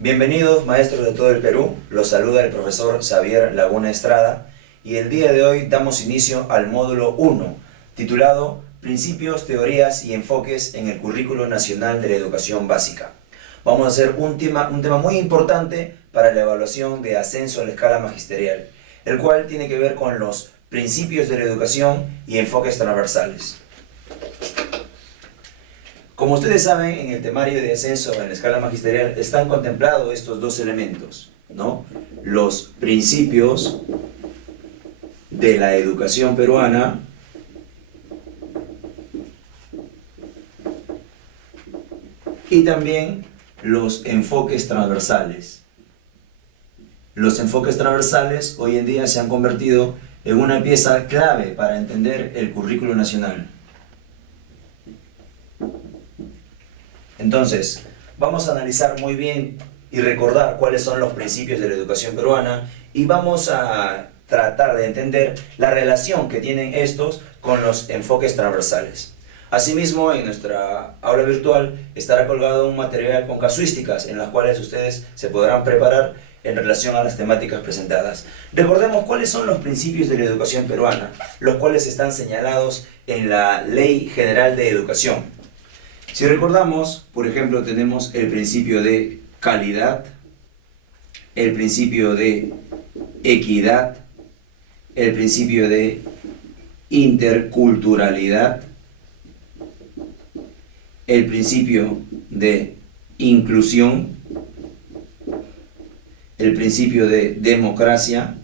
Bienvenidos maestros de todo el Perú, los saluda el profesor Xavier Laguna Estrada y el día de hoy damos inicio al módulo 1, titulado Principios, Teorías y Enfoques en el Currículo Nacional de la Educación Básica. Vamos a hacer un tema muy importante para la evaluación de ascenso a la escala magisterial, el cual tiene que ver con los principios de la educación y enfoques transversales. Como ustedes saben, en el temario de ascenso en la escala magisterial están contemplados estos dos elementos, ¿no? Los principios de la educación peruana y también los enfoques transversales. Los enfoques transversales hoy en día se han convertido en una pieza clave para entender el currículo nacional. Entonces, vamos a analizar muy bien y recordar cuáles son los principios de la educación peruana y vamos a tratar de entender la relación que tienen estos con los enfoques transversales. Asimismo, en nuestra aula virtual estará colgado un material con casuísticas en las cuales ustedes se podrán preparar en relación a las temáticas presentadas. Recordemos cuáles son los principios de la educación peruana, los cuales están señalados en la Ley General de Educación. Si recordamos, por ejemplo, tenemos el principio de calidad, el principio de equidad, el principio de interculturalidad, el principio de inclusión, el principio de democracia,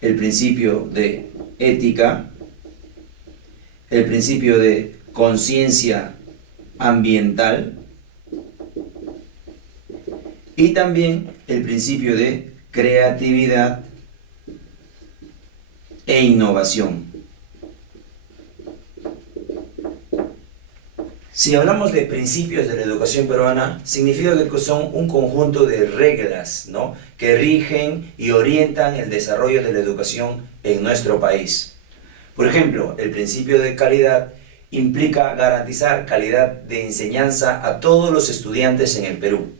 el principio de ética, el principio de conciencia ambiental y también el principio de creatividad e innovación. Si hablamos de principios de la educación peruana, significa que son un conjunto de reglas, ¿no?, que rigen y orientan el desarrollo de la educación en nuestro país. Por ejemplo, el principio de calidad implica garantizar calidad de enseñanza a todos los estudiantes en el Perú.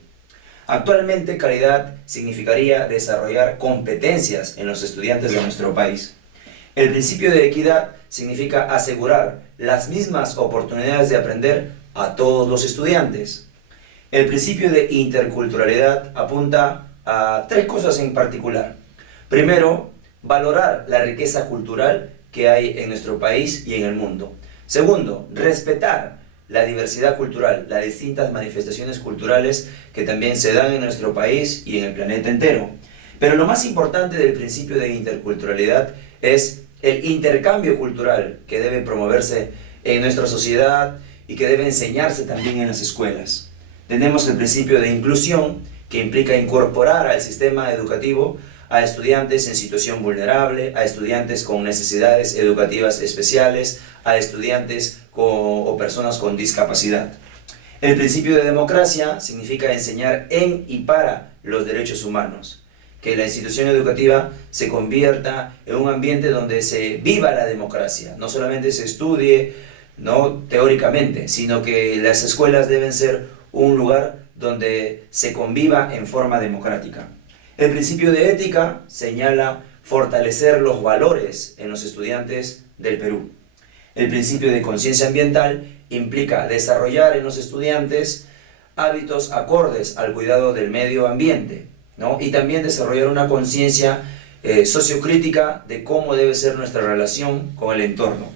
Actualmente, calidad significaría desarrollar competencias en los estudiantes de nuestro país. El principio de equidad significa asegurar las mismas oportunidades de aprender a todos los estudiantes. El principio de interculturalidad apunta a tres cosas en particular. Primero, valorar la riqueza cultural que hay en nuestro país y en el mundo. Segundo, respetar la diversidad cultural, las distintas manifestaciones culturales que también se dan en nuestro país y en el planeta entero. Pero lo más importante del principio de interculturalidad es el intercambio cultural que debe promoverse en nuestra sociedad y que debe enseñarse también en las escuelas. Tenemos el principio de inclusión, que implica incorporar al sistema educativo a estudiantes en situación vulnerable, a estudiantes con necesidades educativas especiales, a estudiantes o personas con discapacidad. El principio de democracia significa enseñar en y para los derechos humanos, que la institución educativa se convierta en un ambiente donde se viva la democracia, no solamente se estudie, ¿no?, teóricamente, sino que las escuelas deben ser un lugar donde se conviva en forma democrática. El principio de ética señala fortalecer los valores en los estudiantes del Perú. El principio de conciencia ambiental implica desarrollar en los estudiantes hábitos acordes al cuidado del medio ambiente, ¿no?, y también desarrollar una conciencia sociocrítica de cómo debe ser nuestra relación con el entorno.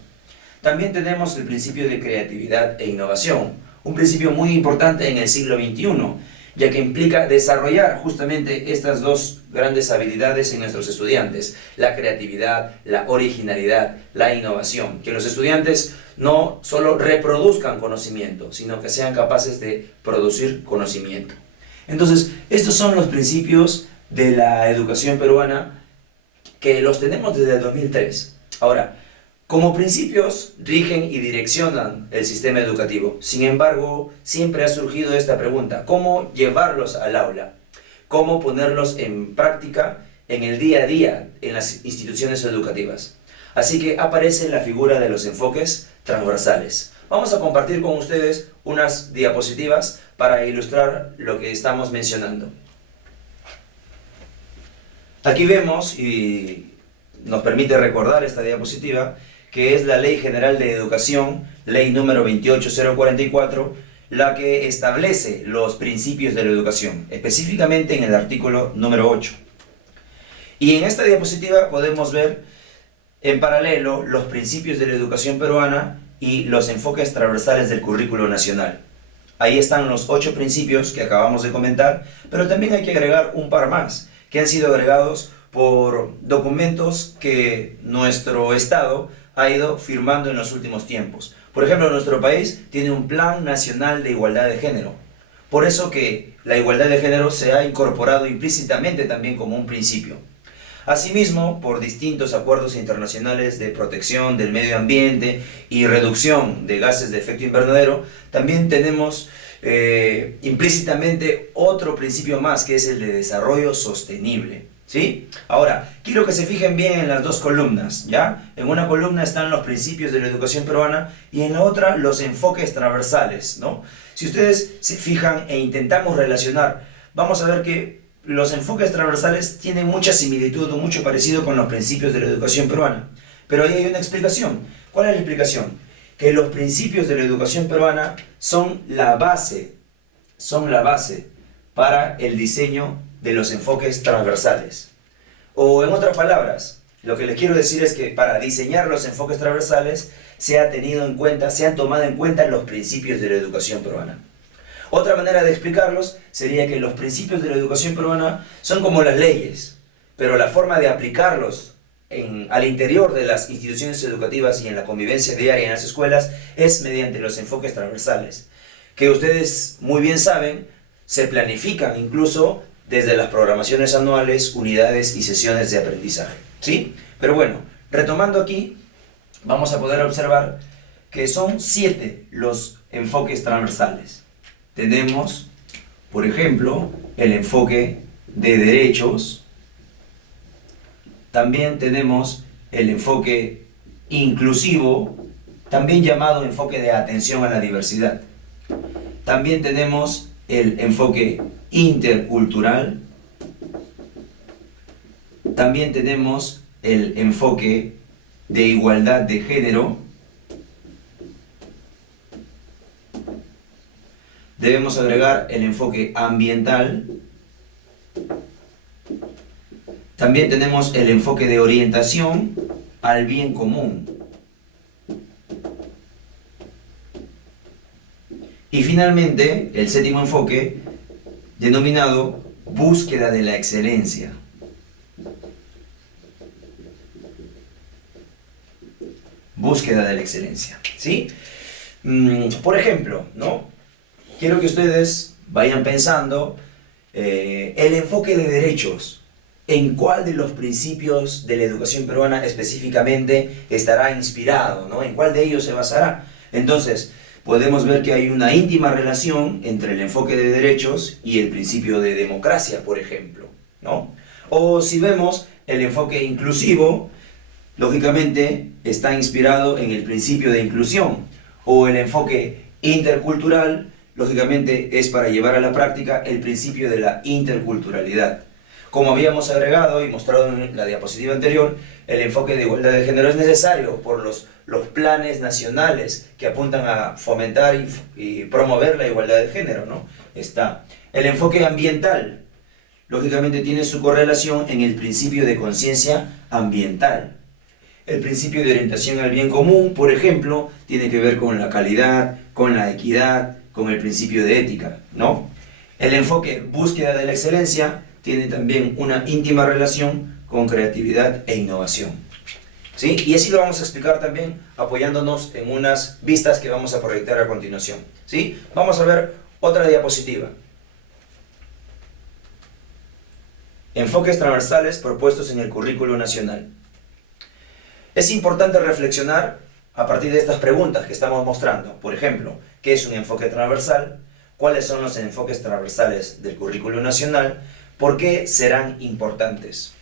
También tenemos el principio de creatividad e innovación, un principio muy importante en el siglo XXI, ya que implica desarrollar justamente estas dos grandes habilidades en nuestros estudiantes: la creatividad, la originalidad, la innovación. Que los estudiantes no solo reproduzcan conocimiento, sino que sean capaces de producir conocimiento. Entonces, estos son los principios de la educación peruana que los tenemos desde el 2003. Ahora, como principios rigen y direccionan el sistema educativo. Sin embargo, siempre ha surgido esta pregunta: ¿cómo llevarlos al aula? ¿Cómo ponerlos en práctica en el día a día en las instituciones educativas? Así que aparece la figura de los enfoques transversales. vamos a compartir con ustedes unas diapositivas para ilustrar lo que estamos mencionando. Aquí vemos, y nos permite recordar esta diapositiva, que es la Ley General de Educación, ley número 28044, la que establece los principios de la educación, específicamente en el artículo número 8. Y en esta diapositiva podemos ver en paralelo los principios de la educación peruana y los enfoques transversales del currículo nacional. Ahí están los 8 principios que acabamos de comentar, pero también hay que agregar un par más, que han sido agregados por documentos que nuestro Estado ha ido firmando en los últimos tiempos. Por ejemplo, nuestro país tiene un Plan Nacional de Igualdad de Género. Por eso que la igualdad de género se ha incorporado implícitamente también como un principio. Asimismo, por distintos acuerdos internacionales de protección del medio ambiente y reducción de gases de efecto invernadero, también tenemos implícitamente otro principio más, que es el de desarrollo sostenible. ¿Sí? Ahora, quiero que se fijen bien en las dos columnas, ¿ya? En una columna están los principios de la educación peruana y en la otra los enfoques transversales, ¿no? Si ustedes se fijan e intentamos relacionar, vamos a ver que los enfoques transversales tienen mucha similitud o mucho parecido con los principios de la educación peruana. Pero ahí hay una explicación. ¿Cuál es la explicación? Que los principios de la educación peruana son la base para el diseño de los enfoques transversales. O en otras palabras, lo que les quiero decir es que para diseñar los enfoques transversales se han tomado en cuenta los principios de la educación peruana. Otra manera de explicarlos sería que los principios de la educación peruana son como las leyes, pero la forma de aplicarlos al interior de las instituciones educativas y en la convivencia diaria en las escuelas es mediante los enfoques transversales, que ustedes muy bien saben, se planifican incluso desde las programaciones anuales, unidades y sesiones de aprendizaje, ¿sí? Pero bueno, retomando aquí, vamos a poder observar que son 7 los enfoques transversales. Tenemos, por ejemplo, el enfoque de derechos. También tenemos el enfoque inclusivo, también llamado enfoque de atención a la diversidad. También tenemos el enfoque intercultural. También tenemos el enfoque de igualdad de género. Debemos agregar el enfoque ambiental. También tenemos el enfoque de orientación al bien común. Y finalmente, el 7º enfoque, denominado búsqueda de la excelencia. Búsqueda de la excelencia, ¿sí? Por ejemplo, ¿no? Quiero que ustedes vayan pensando el enfoque de derechos. ¿En cuál de los principios de la educación peruana específicamente estará inspirado, ¿no? ¿En cuál de ellos se basará? Entonces, podemos ver que hay una íntima relación entre el enfoque de derechos y el principio de democracia, por ejemplo, ¿no? O si vemos el enfoque inclusivo, lógicamente está inspirado en el principio de inclusión. O el enfoque intercultural, lógicamente es para llevar a la práctica el principio de la interculturalidad. Como habíamos agregado y mostrado en la diapositiva anterior, el enfoque de igualdad de género es necesario por los planes nacionales que apuntan a fomentar y promover la igualdad de género, ¿no? Está el enfoque ambiental, lógicamente tiene su correlación en el principio de conciencia ambiental. El principio de orientación al bien común, por ejemplo, tiene que ver con la calidad, con la equidad, con el principio de ética, ¿no? El enfoque búsqueda de la excelencia tiene también una íntima relación con creatividad e innovación, ¿sí? Y así lo vamos a explicar también apoyándonos en unas vistas que vamos a proyectar a continuación, ¿sí? Vamos a ver otra diapositiva. Enfoques transversales propuestos en el currículo nacional. Es importante reflexionar a partir de estas preguntas que estamos mostrando. Por ejemplo, ¿qué es un enfoque transversal? ¿Cuáles son los enfoques transversales del currículo nacional? ¿Por qué serán importantes?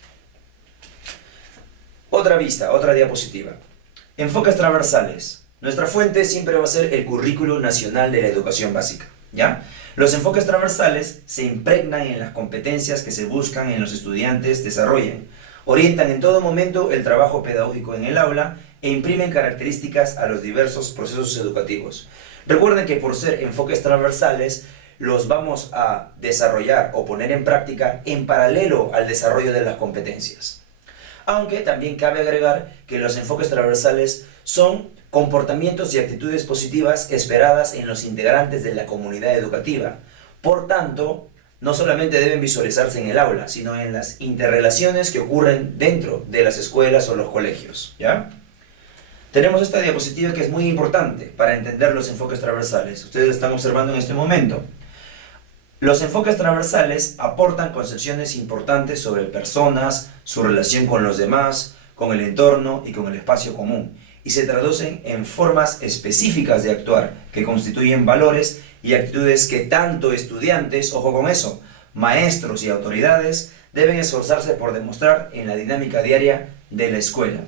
Otra vista, otra diapositiva. Enfoques transversales. Nuestra fuente siempre va a ser el Currículo Nacional de la Educación Básica, ¿ya? Los enfoques transversales se impregnan en las competencias que se buscan en los estudiantes desarrollen, orientan en todo momento el trabajo pedagógico en el aula e imprimen características a los diversos procesos educativos. Recuerden que por ser enfoques transversales, los vamos a desarrollar o poner en práctica en paralelo al desarrollo de las competencias. Aunque también cabe agregar que los enfoques transversales son comportamientos y actitudes positivas esperadas en los integrantes de la comunidad educativa. Por tanto, no solamente deben visualizarse en el aula, sino en las interrelaciones que ocurren dentro de las escuelas o los colegios, ¿ya? Tenemos esta diapositiva que es muy importante para entender los enfoques transversales. Ustedes están observando en este momento. Los enfoques transversales aportan concepciones importantes sobre personas, su relación con los demás, con el entorno y con el espacio común, y se traducen en formas específicas de actuar que constituyen valores y actitudes que tanto estudiantes, ojo con eso, maestros y autoridades deben esforzarse por demostrar en la dinámica diaria de la escuela.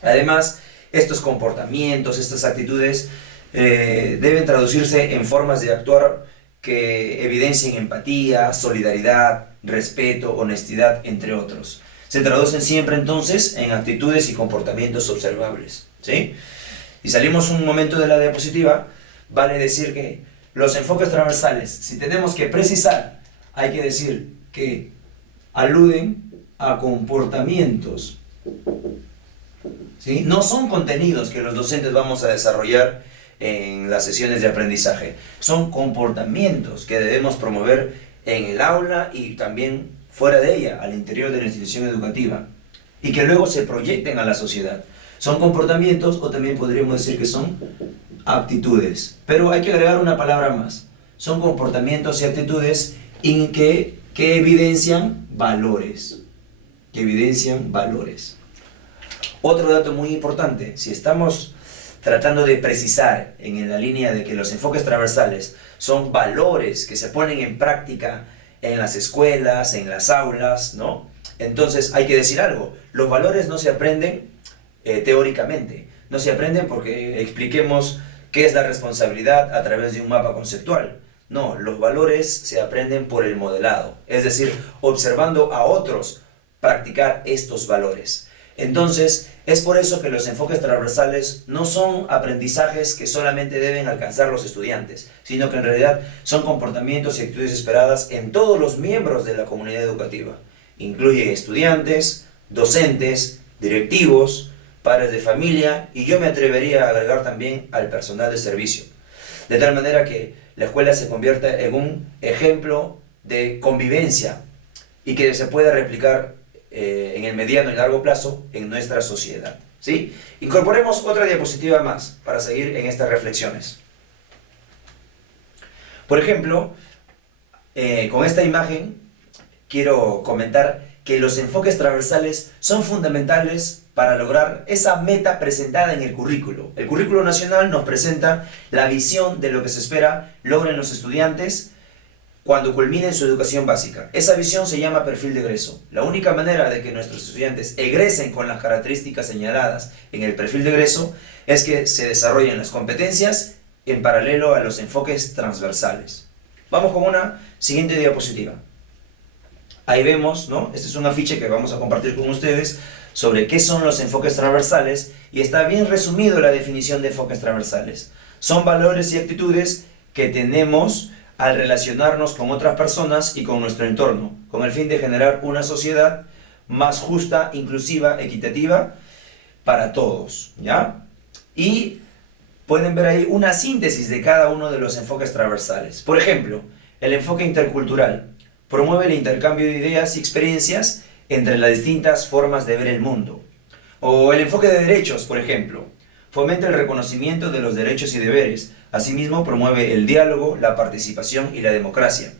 Además, estos comportamientos, estas actitudes deben traducirse en formas de actuar que evidencien empatía, solidaridad, respeto, honestidad, entre otros. Se traducen siempre entonces en actitudes y comportamientos observables, ¿sí? Y salimos un momento de la diapositiva, vale decir que los enfoques transversales, si tenemos que precisar, hay que decir que aluden a comportamientos, ¿sí? No son contenidos que los docentes vamos a desarrollar en las sesiones de aprendizaje, son comportamientos que debemos promover en el aula y también fuera de ella, al interior de la institución educativa, y que luego se proyecten a la sociedad. Son comportamientos, o también podríamos decir que son actitudes, pero hay que agregar una palabra más. Son comportamientos y actitudes que evidencian valores, Otro dato muy importante, si estamos tratando de precisar en la línea de que los enfoques transversales son valores que se ponen en práctica en las escuelas, en las aulas, ¿no? Entonces hay que decir algo, los valores no se aprenden teóricamente, no se aprenden porque expliquemos qué es la responsabilidad a través de un mapa conceptual. No, los valores se aprenden por el modelado, es decir, observando a otros practicar estos valores. Entonces, es por eso que los enfoques transversales no son aprendizajes que solamente deben alcanzar los estudiantes, sino que en realidad son comportamientos y actitudes esperadas en todos los miembros de la comunidad educativa. Incluye estudiantes, docentes, directivos, padres de familia y yo me atrevería a agregar también al personal de servicio. De tal manera que la escuela se convierta en un ejemplo de convivencia y que se pueda replicar en el mediano y largo plazo en nuestra sociedad, ¿sí? Incorporemos otra diapositiva más para seguir en estas reflexiones. Por ejemplo, con esta imagen quiero comentar que los enfoques transversales son fundamentales para lograr esa meta presentada en el currículo. El currículo nacional nos presenta la visión de lo que se espera logren los estudiantes cuando culminen su educación básica. Esa visión se llama perfil de egreso. La única manera de que nuestros estudiantes egresen con las características señaladas en el perfil de egreso es que se desarrollen las competencias en paralelo a los enfoques transversales. Vamos con una siguiente diapositiva. Ahí vemos, ¿no? Este es un afiche que vamos a compartir con ustedes sobre qué son los enfoques transversales y está bien resumido la definición de enfoques transversales. Son valores y actitudes que tenemos al relacionarnos con otras personas y con nuestro entorno, con el fin de generar una sociedad más justa, inclusiva, equitativa para todos, ¿ya? Y pueden ver ahí una síntesis de cada uno de los enfoques transversales. Por ejemplo, el enfoque intercultural promueve el intercambio de ideas y experiencias entre las distintas formas de ver el mundo. O el enfoque de derechos, por ejemplo, fomenta el reconocimiento de los derechos y deberes. Asimismo, promueve el diálogo, la participación y la democracia.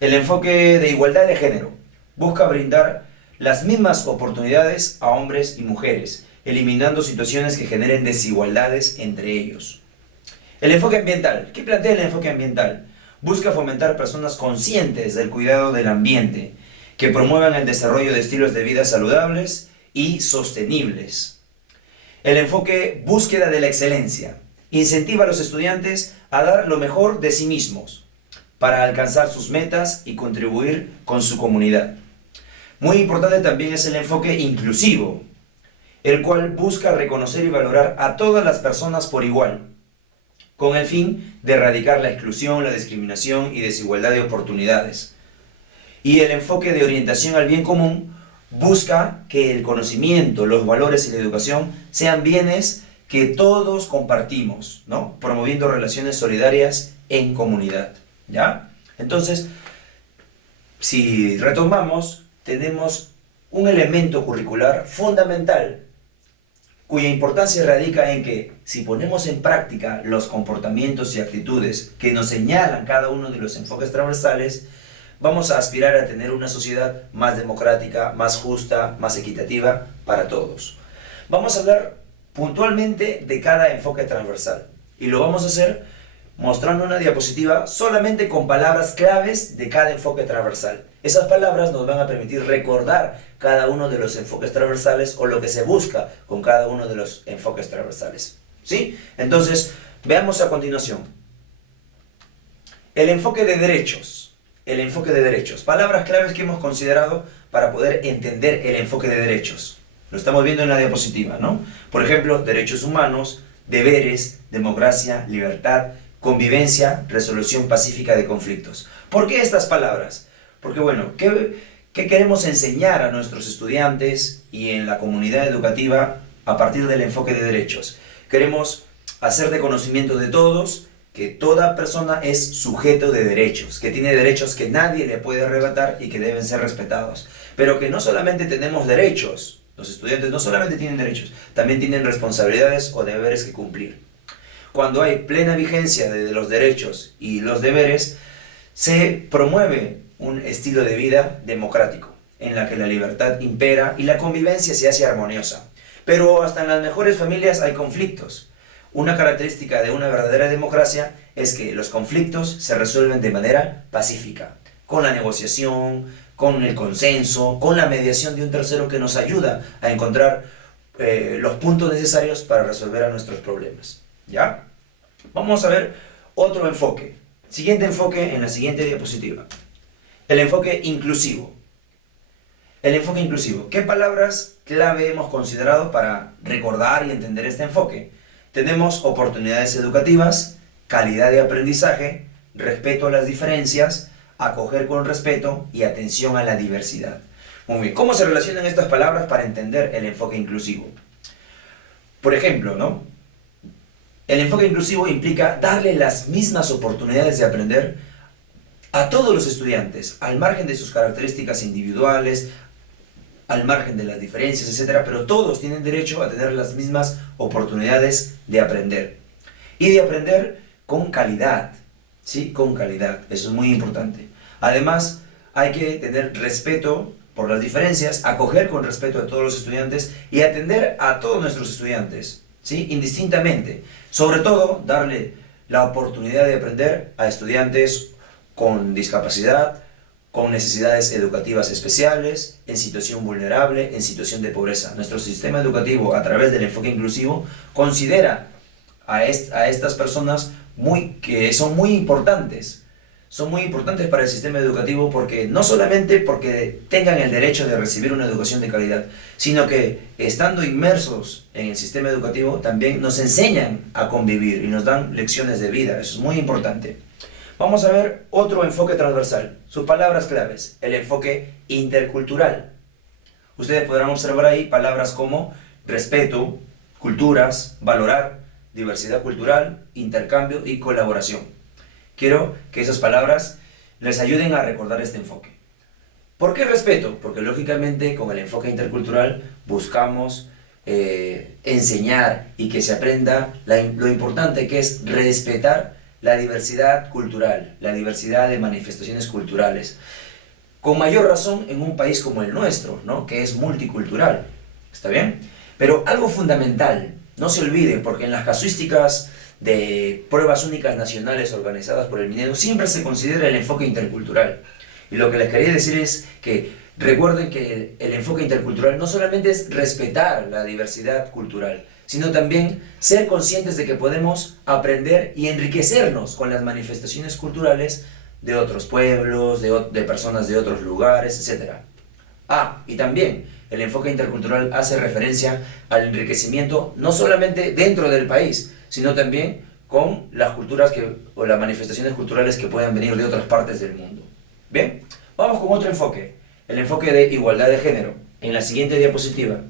El enfoque de igualdad de género busca brindar las mismas oportunidades a hombres y mujeres, eliminando situaciones que generen desigualdades entre ellos. El enfoque ambiental. ¿Qué plantea el enfoque ambiental? Busca fomentar personas conscientes del cuidado del ambiente, que promuevan el desarrollo de estilos de vida saludables y sostenibles. El enfoque búsqueda de la excelencia incentiva a los estudiantes a dar lo mejor de sí mismos para alcanzar sus metas y contribuir con su comunidad. Muy importante también es el enfoque inclusivo, el cual busca reconocer y valorar a todas las personas por igual, con el fin de erradicar la exclusión, la discriminación y desigualdad de oportunidades. Y el enfoque de orientación al bien común busca que el conocimiento, los valores y la educación sean bienes que todos compartimos, ¿no? Promoviendo relaciones solidarias en comunidad, ¿ya? Entonces, si retomamos, tenemos un elemento curricular fundamental, cuya importancia radica en que si ponemos en práctica los comportamientos y actitudes que nos señalan cada uno de los enfoques transversales, vamos a aspirar a tener una sociedad más democrática, más justa, más equitativa para todos. Vamos a hablar puntualmente de cada enfoque transversal y lo vamos a hacer mostrando una diapositiva solamente con palabras claves de cada enfoque transversal. Esas palabras nos van a permitir recordar cada uno de los enfoques transversales o lo que se busca con cada uno de los enfoques transversales, ¿sí? Entonces, veamos a continuación. El enfoque de derechos. El enfoque de derechos. Palabras claves que hemos considerado para poder entender el enfoque de derechos. Lo estamos viendo en la diapositiva, ¿no? Por ejemplo, derechos humanos, deberes, democracia, libertad, convivencia, resolución pacífica de conflictos. ¿Por qué estas palabras? Porque, bueno, ¿qué queremos enseñar a nuestros estudiantes y en la comunidad educativa a partir del enfoque de derechos? Queremos hacer de conocimiento de todos que toda persona es sujeto de derechos, que tiene derechos que nadie le puede arrebatar y que deben ser respetados. Pero que no solamente tenemos derechos, los estudiantes no solamente tienen derechos, también tienen responsabilidades o deberes que cumplir. Cuando hay plena vigencia de los derechos y los deberes, se promueve un estilo de vida democrático, en la que la libertad impera y la convivencia se hace armoniosa. Pero hasta en las mejores familias hay conflictos. Una característica de una verdadera democracia es que los conflictos se resuelven de manera pacífica, con la negociación, con el consenso, con la mediación de un tercero que nos ayuda a encontrar los puntos necesarios para resolver a nuestros problemas. ¿Ya? Vamos a ver otro enfoque. Siguiente enfoque en la siguiente diapositiva. El enfoque inclusivo. El enfoque inclusivo. ¿Qué palabras clave hemos considerado para recordar y entender este enfoque? Tenemos oportunidades educativas, calidad de aprendizaje, respeto a las diferencias, acoger con respeto y atención a la diversidad. Muy bien, ¿cómo se relacionan estas palabras para entender el enfoque inclusivo? Por ejemplo, ¿no? El enfoque inclusivo implica darle las mismas oportunidades de aprender a todos los estudiantes, al margen de sus características individuales, al margen de las diferencias, etc. Pero todos tienen derecho a tener las mismas oportunidades de aprender. Y de aprender con calidad, ¿sí? Con calidad, eso es muy importante. Además, hay que tener respeto por las diferencias, acoger con respeto a todos los estudiantes y atender a todos nuestros estudiantes, ¿sí? Indistintamente. Sobre todo, darle la oportunidad de aprender a estudiantes con discapacidad, con necesidades educativas especiales, en situación vulnerable, en situación de pobreza. Nuestro sistema educativo, a través del enfoque inclusivo, considera a estas personas que son muy importantes. Son muy importantes para el sistema educativo porque no solamente porque tengan el derecho de recibir una educación de calidad, sino que estando inmersos en el sistema educativo también nos enseñan a convivir y nos dan lecciones de vida. Eso es muy importante. Vamos a ver otro enfoque transversal, sus palabras claves, el enfoque intercultural. Ustedes podrán observar ahí palabras como respeto, culturas, valorar, diversidad cultural, intercambio y colaboración. Quiero que esas palabras les ayuden a recordar este enfoque. ¿Por qué respeto? Porque lógicamente con el enfoque intercultural buscamos enseñar y que se aprenda lo importante que es respetar la diversidad cultural, la diversidad de manifestaciones culturales. Con mayor razón en un país como el nuestro, ¿no? Que es multicultural. ¿Está bien? Pero algo fundamental, no se olvide, porque en las casuísticas de pruebas únicas nacionales organizadas por el Minedu siempre se considera el enfoque intercultural. Y lo que les quería decir es que recuerden que el enfoque intercultural no solamente es respetar la diversidad cultural, sino también ser conscientes de que podemos aprender y enriquecernos con las manifestaciones culturales de otros pueblos, de personas de otros lugares, etc. Y también el enfoque intercultural hace referencia al enriquecimiento no solamente dentro del país, sino también con las culturas o las manifestaciones culturales que puedan venir de otras partes del mundo. Bien, vamos con otro enfoque, el enfoque de igualdad de género. En la siguiente diapositiva.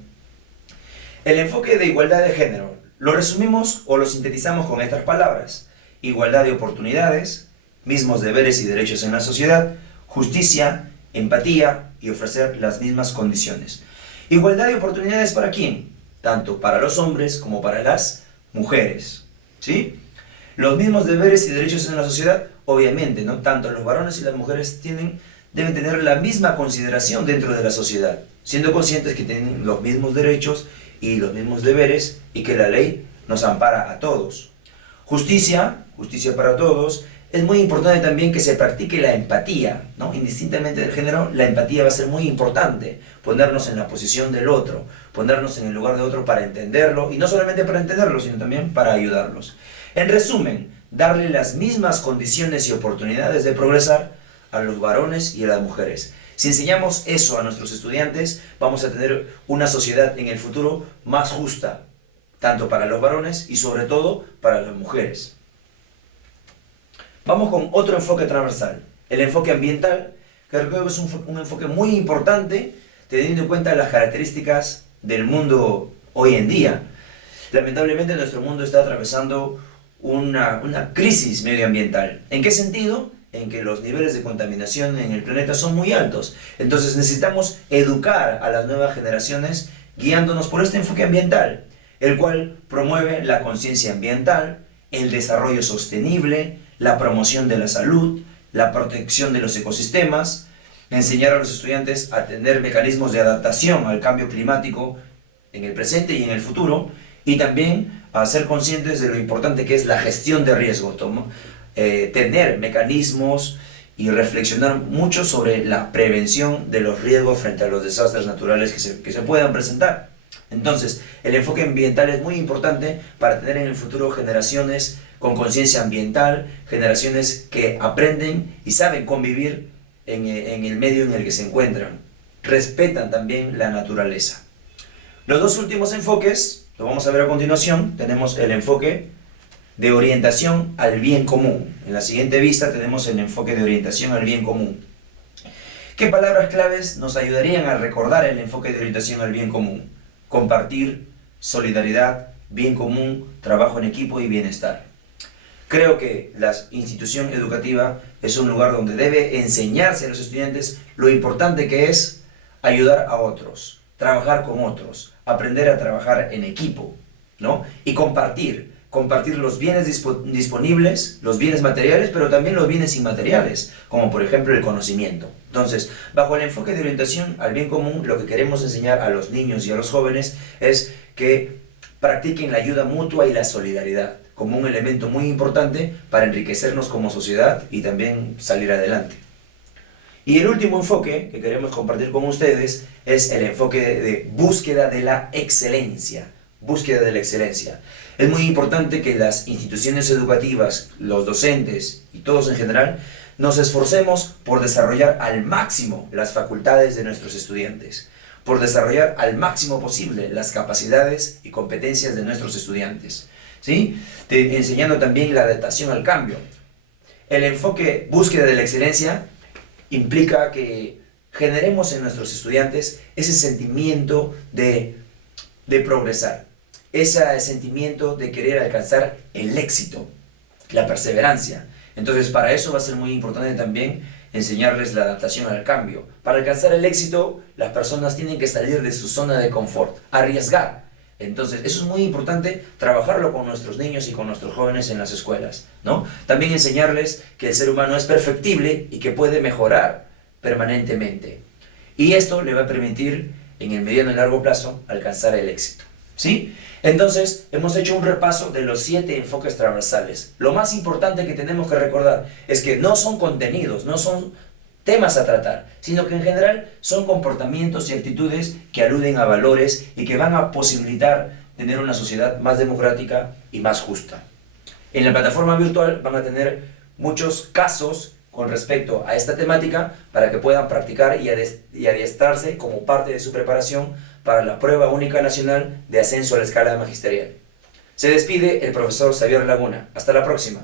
El enfoque de igualdad de género lo resumimos o lo sintetizamos con estas palabras: igualdad de oportunidades, mismos deberes y derechos en la sociedad, justicia, empatía y ofrecer las mismas condiciones. Igualdad de oportunidades ¿para quién? Tanto para los hombres como para las mujeres, ¿sí? Los mismos deberes y derechos en la sociedad, obviamente, ¿no? Tanto los varones y las mujeres deben tener la misma consideración dentro de la sociedad, siendo conscientes que tienen los mismos derechos y los mismos deberes y que la ley nos ampara a todos. Justicia para todos. Es muy importante también que se practique la empatía, ¿no? Indistintamente del género, la empatía va a ser muy importante. Ponernos en la posición del otro, ponernos en el lugar de otro para entenderlo, y no solamente para entenderlo, sino también para ayudarlos. En resumen, darle las mismas condiciones y oportunidades de progresar a los varones y a las mujeres. Si enseñamos eso a nuestros estudiantes, vamos a tener una sociedad en el futuro más justa, tanto para los varones y sobre todo para las mujeres. Vamos con otro enfoque transversal, el enfoque ambiental, que creo que es un enfoque muy importante, teniendo en cuenta las características del mundo hoy en día. Lamentablemente nuestro mundo está atravesando una crisis medioambiental. ¿En qué sentido? En que los niveles de contaminación en el planeta son muy altos. Entonces necesitamos educar a las nuevas generaciones guiándonos por este enfoque ambiental, el cual promueve la conciencia ambiental, el desarrollo sostenible, la promoción de la salud, la protección de los ecosistemas, enseñar a los estudiantes a tener mecanismos de adaptación al cambio climático en el presente y en el futuro, y también a ser conscientes de lo importante que es la gestión de riesgo, tener mecanismos y reflexionar mucho sobre la prevención de los riesgos frente a los desastres naturales que se puedan presentar. Entonces, el enfoque ambiental es muy importante para tener en el futuro generaciones con conciencia ambiental, generaciones que aprenden y saben convivir en el medio en el que se encuentran. Respetan también la naturaleza. Los dos últimos enfoques, lo vamos a ver a continuación. Tenemos el enfoque de orientación al bien común. En la siguiente vista tenemos el enfoque de orientación al bien común. ¿Qué palabras claves nos ayudarían a recordar el enfoque de orientación al bien común? Compartir, solidaridad, bien común, trabajo en equipo y bienestar. Creo que la institución educativa es un lugar donde debe enseñarse a los estudiantes lo importante que es ayudar a otros, trabajar con otros, aprender a trabajar en equipo, ¿no? Y compartir los bienes disponibles, los bienes materiales, pero también los bienes inmateriales, como por ejemplo el conocimiento. Entonces, bajo el enfoque de orientación al bien común, lo que queremos enseñar a los niños y a los jóvenes es que practiquen la ayuda mutua y la solidaridad como un elemento muy importante para enriquecernos como sociedad y también salir adelante. Y el último enfoque que queremos compartir con ustedes es el enfoque de búsqueda de la excelencia. Búsqueda de la excelencia. Es muy importante que las instituciones educativas, los docentes y todos en general, nos esforcemos por desarrollar al máximo las facultades de nuestros estudiantes, por desarrollar al máximo posible las capacidades y competencias de nuestros estudiantes, ¿sí? Enseñando también la adaptación al cambio. El enfoque búsqueda de la excelencia implica que generemos en nuestros estudiantes ese sentimiento de progresar, ese sentimiento de querer alcanzar el éxito, la perseverancia. Entonces, para eso va a ser muy importante también enseñarles la adaptación al cambio. Para alcanzar el éxito, las personas tienen que salir de su zona de confort, arriesgar. Entonces, eso es muy importante trabajarlo con nuestros niños y con nuestros jóvenes en las escuelas, ¿no? También enseñarles que el ser humano es perfectible y que puede mejorar permanentemente. Y esto le va a permitir, en el mediano y largo plazo, alcanzar el éxito, ¿sí? Entonces, hemos hecho un repaso de los 7 enfoques transversales. Lo más importante que tenemos que recordar es que no son contenidos, no son temas a tratar, sino que en general son comportamientos y actitudes que aluden a valores y que van a posibilitar tener una sociedad más democrática y más justa. En la plataforma virtual van a tener muchos casos con respecto a esta temática para que puedan practicar y adiestrarse como parte de su preparación para la prueba única nacional de ascenso a la escala magisterial. Se despide el profesor Xavier Laguna. Hasta la próxima.